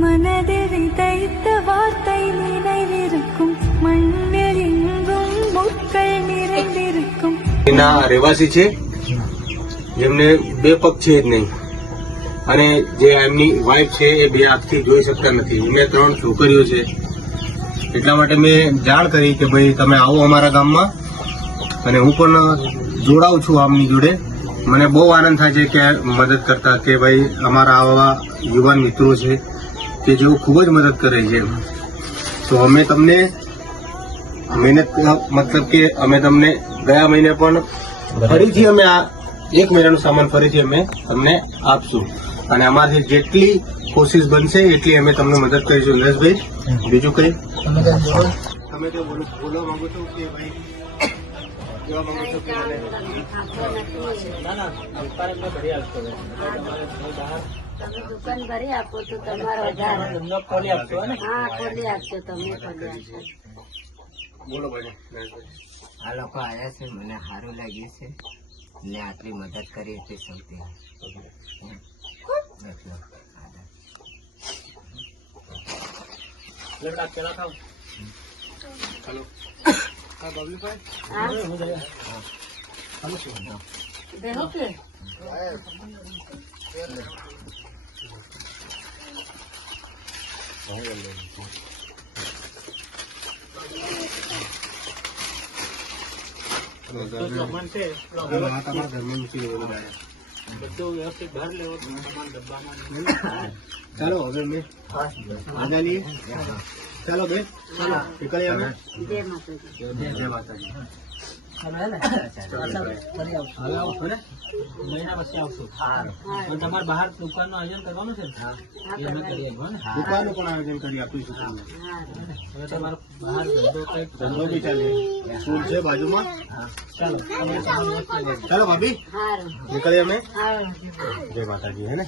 மனதில் விதைத்த வார்த்தை நினைவிருக்கும் மண்ணில் எங்கும் முட்கள் நிறைந்திருக்கும் એના રહેવાસી છે જેમને બે પગ છે જ નહીં અને જે એમની વાઈફ છે એ બે આંખથી જોઈ શકતા નથી એમને ત્રણ છોકરીઓ છે એટલા માટે મેં જાણ કરી કે ભાઈ તમે આવો અમારા ગામમાં અને હું પણ જોડાઉં છું આમની જોડે મને બહુ આનંદ થાય છે કે મદદ કરતા કે ભાઈ અમારા આવા યુવાન મિત્રો છે કે જેઓ ખૂબ જ મદદ કરે છે તો અમે તમને મહેનત મતલબ કે અમે તમને ગયા મહિને પણ ફરીથી અમે આ એક મહિનાનો સામાન ફરીથી અમે તમને આપશું અને અમારી જેટલી કોશિશ બનશે એટલી અમે તમને મદદ કરીશું નરેશભાઈ બીજું કઈ તમે તો બોલવા માંગો છો કે ભાઈ કહેવા માંગો છો કે મને તમે દુકાન ભરી આપો તો તમારો વધારે હા ખોલી આપશો તમે ખોલી આપશો. બોલો આ લોકો આવ્યા છે મને સારું લાગ્યું છે. ને આટલી મદદ કરી તે સૌથી. એટલો આદર. હાલો. હા બબલીભાઈ હાલો. શું બેહો કે? ચાલો હવે મેં મજા લઈએ ચાલો બેન ચાલો નીકળી અમે જય માતાજી તમારે બહાર દુકાનનું આયોજન કરવાનું છે? ને હા એ અમે તમે કરી આપ્યું ને દુકાનનું પણ આયોજન કરી આપીશું હવે તમારે બહાર ધંધો કંઈક ધંધો બી ચાલે. સ્કૂલ છે બાજુમાં? ચાલો ચાલો ભાભી. નીકળીએ અમે? જય માતાજી હે ને?